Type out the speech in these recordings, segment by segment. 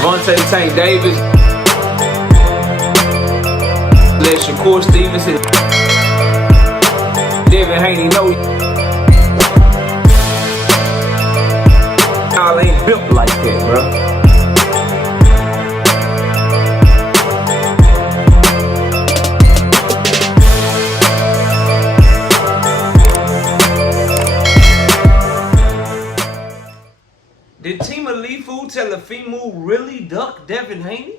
Gervonta, Tank Davis, let Shakur Stevenson, Devin, Haney, know y'all ain't built like that, bro. Did Telafimu really duck Devin Haney?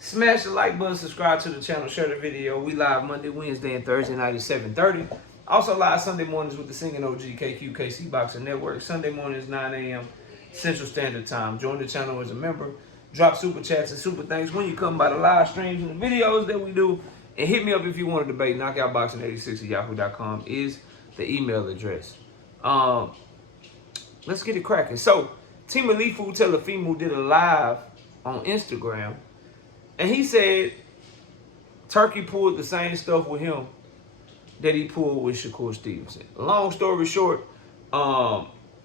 Smash the like button, subscribe to the channel, share the video. We live Monday, Wednesday, and Thursday night at 7:30. Also live Sunday mornings with the Singing OG KC Boxing Network. Sunday mornings 9 a.m. Central Standard Time. Join the channel as a member. Drop super chats and super thanks when you come by the live streams and the videos that we do. And hit me up if you want to debate. Knockoutboxing86@yahoo.com is the email address. Let's get it cracking. So, Telafimu did a live on Instagram, and he said Turkey pulled the same stuff with him that he pulled with Shakur Stevenson. Long story short,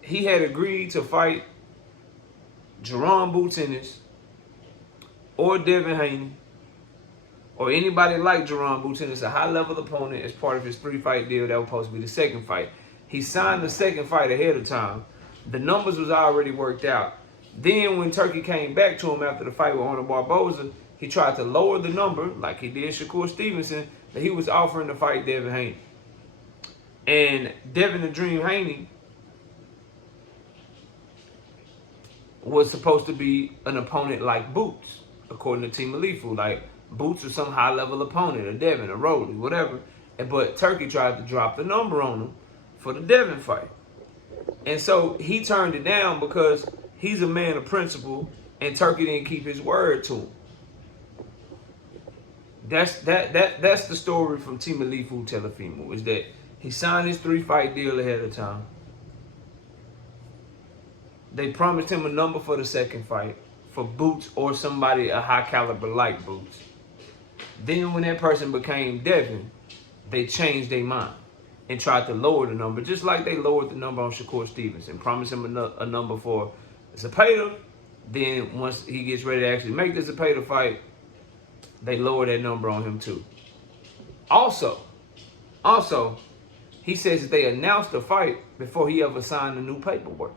he had agreed to fight Gervonta or Devin Haney or anybody like Gervonta, a high-level opponent, as part of his 3-fight deal that was supposed to be the second fight. He signed the second fight ahead of time. The numbers was already worked out. Then when Turkey came back to him after the fight with Arnold Barboza, he tried to lower the number, like he did Shakur Stevenson, that he was offering to fight Devin Haney. And Devin the Dream Haney was supposed to be an opponent like Boots, according to Temalifu. Like Boots or some high-level opponent, a Devin, a Rolly, whatever. But Turkey tried to drop the number on him for the Devin fight. And so he turned it down because he's a man of principle, and Turkey didn't keep his word to him. That's the story from Telafimu, is that he signed his 3-fight deal ahead of time. They promised him a number for the second fight for Boots or somebody a high caliber like Boots. Then when that person became Devin, they changed their mind and tried to lower the number, just like they lowered the number on Shakur Stevenson. Promised him a number for Zepeda. Then once he gets ready to actually make the Zepeda fight, they lower that number on him too. Also, he says that they announced the fight before he ever signed the new paperwork.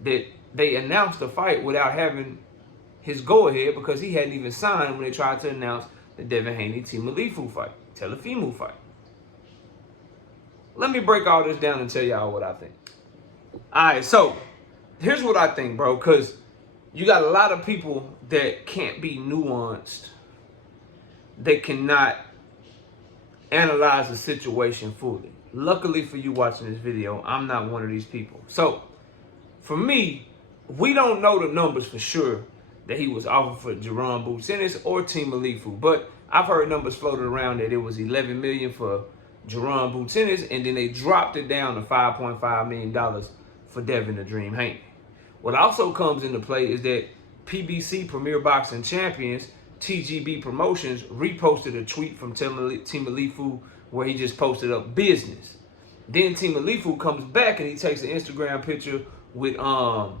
That they announced the fight without having his go-ahead because he hadn't even signed when they tried to announce the Devin Haney Temalifu fight, Telafimu fight. Let me break all this down and tell y'all what I think. All right, so here's what I think, bro, because you got a lot of people that can't be nuanced. They cannot analyze the situation fully. Luckily for you watching this video, I'm not one of these people. So, for me, we don't know the numbers for sure that he was offered for Gervonta or Temalifu, but I've heard numbers floated around that it was $11 million for Gervonta, and then they dropped it down to $5.5 million for Devin the Dream Haney. What also comes into play is that PBC Premier Boxing Champions, TGB Promotions, reposted a tweet from Temalifu where he just posted up business. Then Temalifu comes back and he takes an Instagram picture with a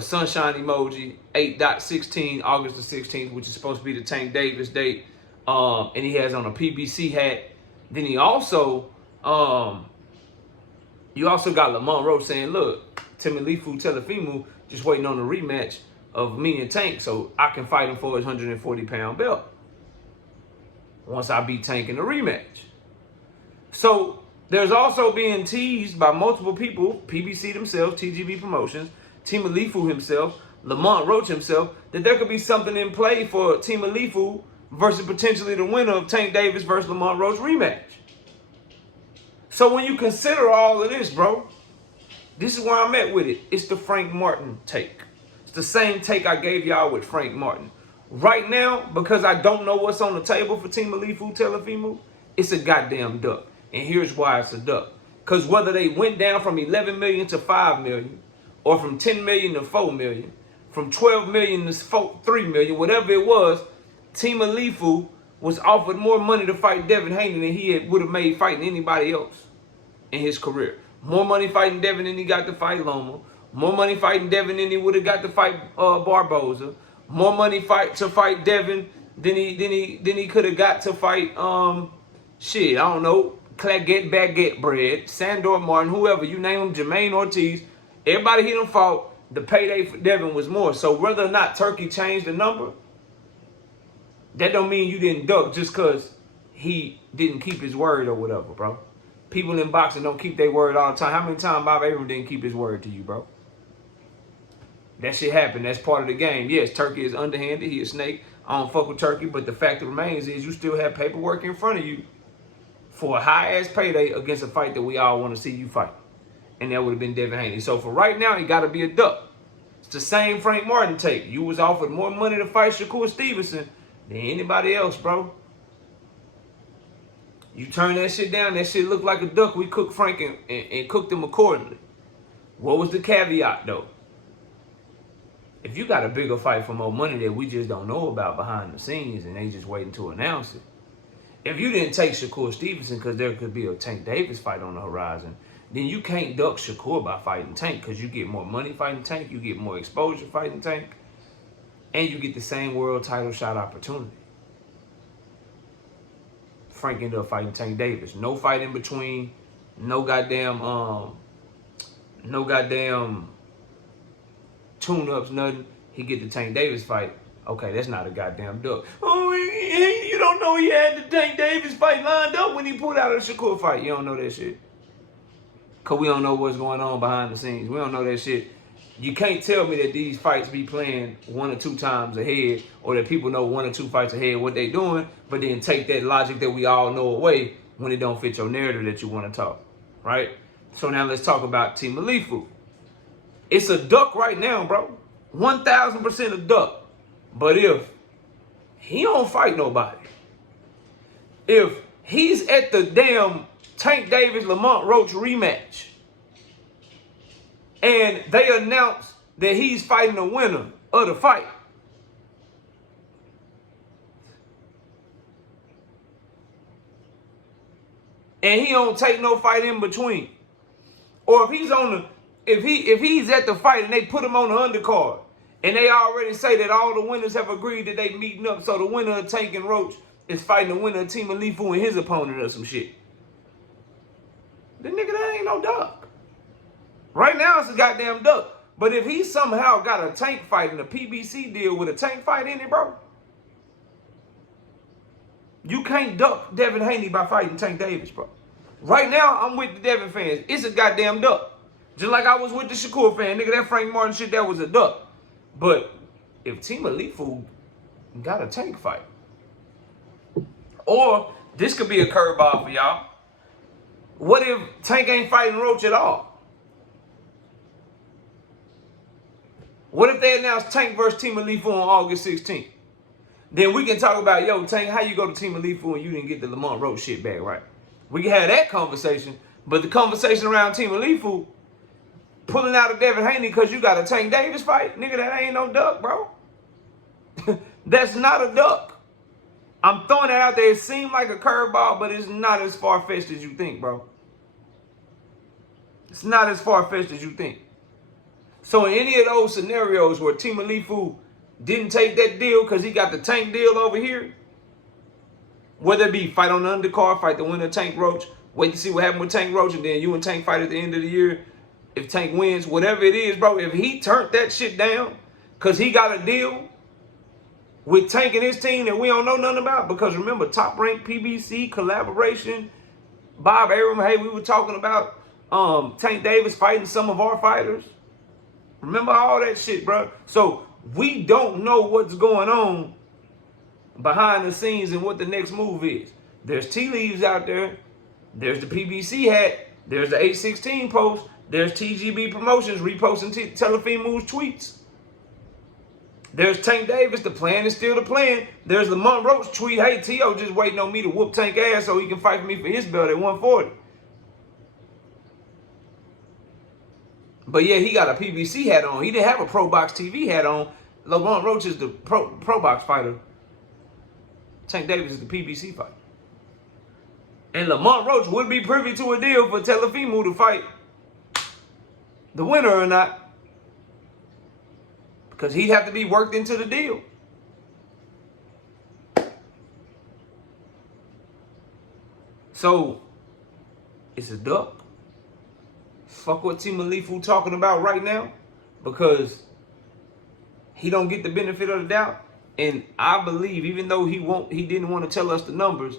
sunshine emoji, 8/16, August the 16th, which is supposed to be the Tank Davis date. And he has on a PBC hat. Then he also, you also got Lamont Roach saying, look, Telafimu just waiting on the rematch of me and Tank so I can fight him for his 140-pound belt once I beat Tank in the rematch. So there's also being teased by multiple people, PBC themselves, TGB Promotions, Temalifu himself, Lamont Roach himself, that there could be something in play for Temalifu versus potentially the winner of Tank Davis versus Lamont Roach rematch. So when you consider all of this, bro, this is where I'm at with it. It's the Frank Martin take. It's the same take I gave y'all with Frank Martin. Right now, because I don't know what's on the table for Telafimu, it's a goddamn duck. And here's why it's a duck. Because whether they went down from 11 million to 5 million, or from 10 million to 4 million, from 12 million to 3 million, whatever it was, Temalifu was offered more money to fight Devin Haney than he would have made fighting anybody else in his career. More money fighting Devin than he got to fight Loma. More money fighting Devin than he would have got to fight Barboza. More money to fight Devin than he could have got to fight shit, I don't know, Claggett, Baguette Bread, Sandor Martin, whoever, you name them, Jermaine Ortiz. Everybody he done fought, the payday for Devin was more. So whether or not Turkey changed the number, that don't mean you didn't duck just because he didn't keep his word or whatever, bro. People in boxing don't keep their word all the time. How many times Bob Arum didn't keep his word to you, bro? That shit happened. That's part of the game. Yes, Turkey is underhanded. He a snake. I don't fuck with Turkey, but the fact remains is you still have paperwork in front of you for a high-ass payday against a fight that we all want to see you fight. And that would have been Devin Haney. So for right now, he got to be a duck. It's the same Frank Martin tape. You was offered more money to fight Shakur Stevenson than anybody else, bro. You turn that shit down, that shit looked like a duck. We cooked Frank and cooked him accordingly. What was the caveat, though? If you got a bigger fight for more money that we just don't know about behind the scenes and they just waiting to announce it. If you didn't take Shakur Stevenson because there could be a Tank Davis fight on the horizon, then you can't duck Shakur by fighting Tank because you get more money fighting Tank, you get more exposure fighting Tank, and you get the same world title shot opportunity. Frank ended up fighting Tank Davis. No fight in between. No goddamn tune-ups, nothing. He get the Tank Davis fight. Okay, that's not a goddamn duck. Oh, you don't know he had the Tank Davis fight lined up when he pulled out a Shakur fight. You don't know that shit. Because we don't know what's going on behind the scenes. We don't know that shit. You can't tell me that these fights be playing 1 or 2 times ahead or that people know 1 or 2 fights ahead what they doing, but then take that logic that we all know away when it don't fit your narrative that you want to talk, right? So now let's talk about Temalifu. It's a duck right now, bro. 1,000% a duck. But if he don't fight nobody, if he's at the damn Tank Davis Lamont Roach rematch and they announce that he's fighting the winner of the fight, and he don't take no fight in between, or if he's on the if he's at the fight and they put him on the undercard and they already say that all the winners have agreed that they meeting up, so the winner of Tank and Roach is fighting the winner of Temalifu and his opponent or some shit, then nigga, that ain't no duck. Right now it's a goddamn duck. But if he somehow got a Tank fight and a PBC deal with a Tank fight in it, bro, you can't duck Devin Haney by fighting Tank Davis, bro. Right now, I'm with the Devin fans. It's a goddamn duck. Just like I was with the Shakur fan. Nigga, that Frank Martin shit, that was a duck. But if Temalifu got a Tank fight, or this could be a curveball for y'all. What if Tank ain't fighting Roach at all? What if they announce Tank versus Temalifu on August 16th? Then we can talk about, yo, Tank, how you go to Temalifu and you didn't get the Lamont Roach shit back, right? We can have that conversation. But the conversation around Temalifu pulling out of Devin Haney because you got a Tank Davis fight, nigga, that ain't no duck, bro. That's not a duck. I'm throwing that out there. It seemed like a curveball, but it's not as far-fetched as you think, bro. It's not as far-fetched as you think. So in any of those scenarios where Temalifu didn't take that deal because he got the Tank deal over here, whether it be fight on the undercard, fight the winner of Tank Roach, wait to see what happened with Tank Roach, and then you and Tank fight at the end of the year. If Tank wins, whatever it is, bro, if he turned that shit down because he got a deal with Tank and his team that we don't know nothing about, because remember, top-ranked PBC, collaboration, Bob Arum, hey, we were talking about Tank Davis fighting some of our fighters. Remember all that shit, bro? So we don't know what's going on behind the scenes and what the next move is. There's tea leaves out there. There's the PBC hat. There's the 816 post. There's TGB Promotions reposting Telafimu's tweets. There's Tank Davis. The plan is still the plan. There's Lamont Roach tweet. Hey, T.O. just waiting on me to whoop Tank ass so he can fight for me for his belt at 140. But yeah, he got a PBC hat on. He didn't have a Pro Box TV hat on. Lamont Roach is the Pro Box fighter. Tank Davis is the PBC fighter. And Lamont Roach would be privy to a deal for Telafimu to fight the winner or not. because he'd have to be worked into the deal. So, it's a duck. Fuck what Temalifu talking about right now, because he don't get the benefit of the doubt. And I believe, even though he didn't want to tell us the numbers,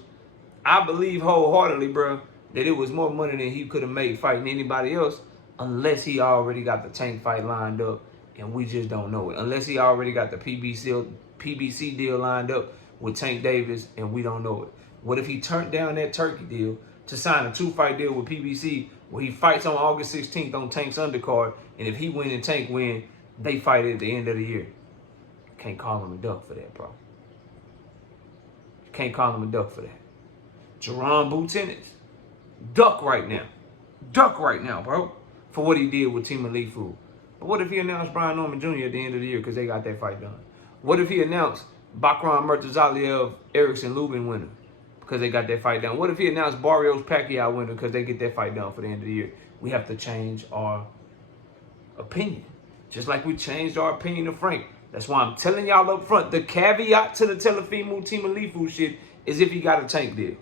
I believe wholeheartedly, bro, that it was more money than he could have made fighting anybody else, unless he already got the Tank fight lined up and we just don't know it. Unless he already got the PBC deal lined up with Tank Davis and we don't know it. What if he turned down that Turkey deal to sign a 2-fight deal with PBC where he fights on August 16th on Tank's undercard, and if he win and Tank win, they fight at the end of the year? Can't call him a duck for that, bro. Can't call him a duck for that. Gervonta Tennis, duck right now. Duck right now, bro, for what he did with Temalifu. But what if he announced Brian Norman Jr. at the end of the year because they got that fight done? What if he announced Bakram Murtazaliev Erickson Lubin winner because they got that fight done? What if he announced Barrios Pacquiao winner because they get that fight done for the end of the year? We have to change our opinion, just like we changed our opinion of Frank. That's why I'm telling y'all up front, the caveat to the Telafimu Temalifu shit is if he got a Tank deal.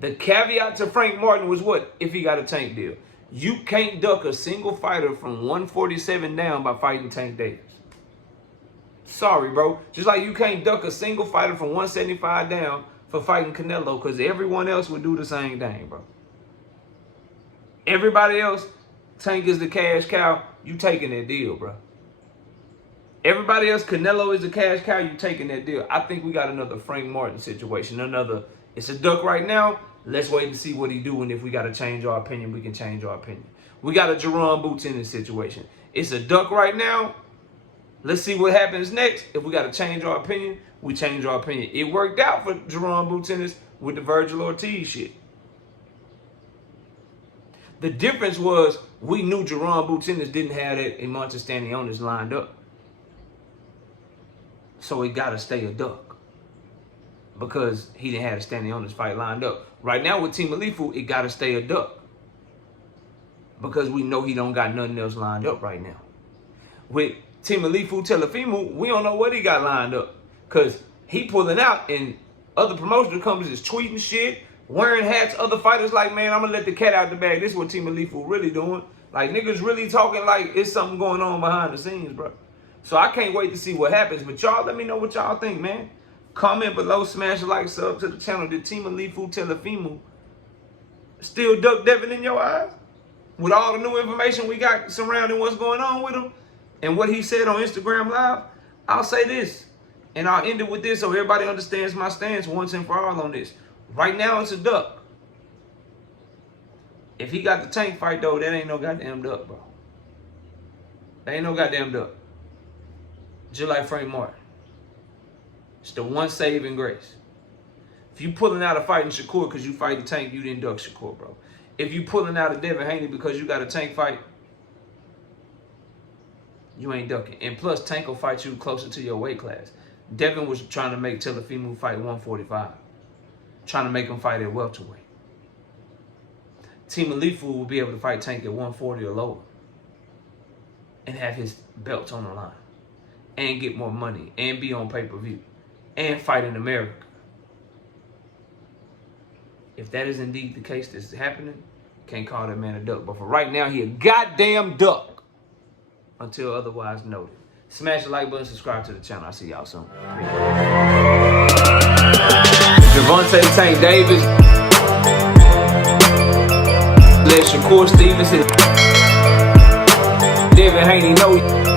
The caveat to Frank Martin was what? If he got a Tank deal. You can't duck a single fighter from 147 down by fighting Tank Davis. Sorry, bro. Just like you can't duck a single fighter from 175 down for fighting Canelo, because everyone else would do the same thing, bro. Everybody else, Tank is the cash cow, you taking that deal, bro. Everybody else, Canelo is the cash cow, you taking that deal. I think we got another Frank Martin situation. It's a duck right now. Let's wait and see what he do, and if we got to change our opinion, we can change our opinion. We got a Gervonta in this situation. It's a duck right now. Let's see what happens next. If we got to change our opinion, we change our opinion. It worked out for Gervonta with the Virgil Ortiz shit. The difference was we knew Gervonta didn't have that Imanta Stanionis lined up. So it got to stay a duck, because he didn't have a Stanionis fight lined up. Right now with Temalifu, it got to stay a duck, because we know he don't got nothing else lined up right now. With Telafimu, we don't know what he got lined up, because he pulling out and other promotional companies is tweeting shit, wearing hats. Other fighters like, man, I'm going to let the cat out the bag. This is what Temalifu really doing. Like, niggas really talking like it's something going on behind the scenes, bro. So I can't wait to see what happens. But y'all let me know what y'all think, man. Comment below, smash a like, sub to the channel. Did Temalifu Telafimu still duck Devin in your eyes? With all the new information we got surrounding what's going on with him and what he said on Instagram Live, I'll say this, and I'll end it with this so everybody understands my stance once and for all on this. Right now, it's a duck. If he got the Tank fight, though, that ain't no goddamn duck, bro. That ain't no goddamn duck. Just like Frank Martin. It's the one saving grace. If you pulling out a fight in Shakur because you fight the Tank, you didn't duck Shakur, bro. If you pulling out a Devin Haney because you got a Tank fight, you ain't ducking. And plus, Tank will fight you closer to your weight class. Devin was trying to make Telafimu fight 145. Trying to make him fight at welterweight. Temalifu will be able to fight Tank at 140 or lower and have his belts on the line and get more money and be on pay-per-view and fight in America. If that is indeed the case that's happening, can't call that man a duck. But for right now, he a goddamn duck until otherwise noted. Smash the like button, subscribe to the channel. I'll see y'all soon. Gervonta Tank Davis. Let Shakur Stevenson. Devin Haney know.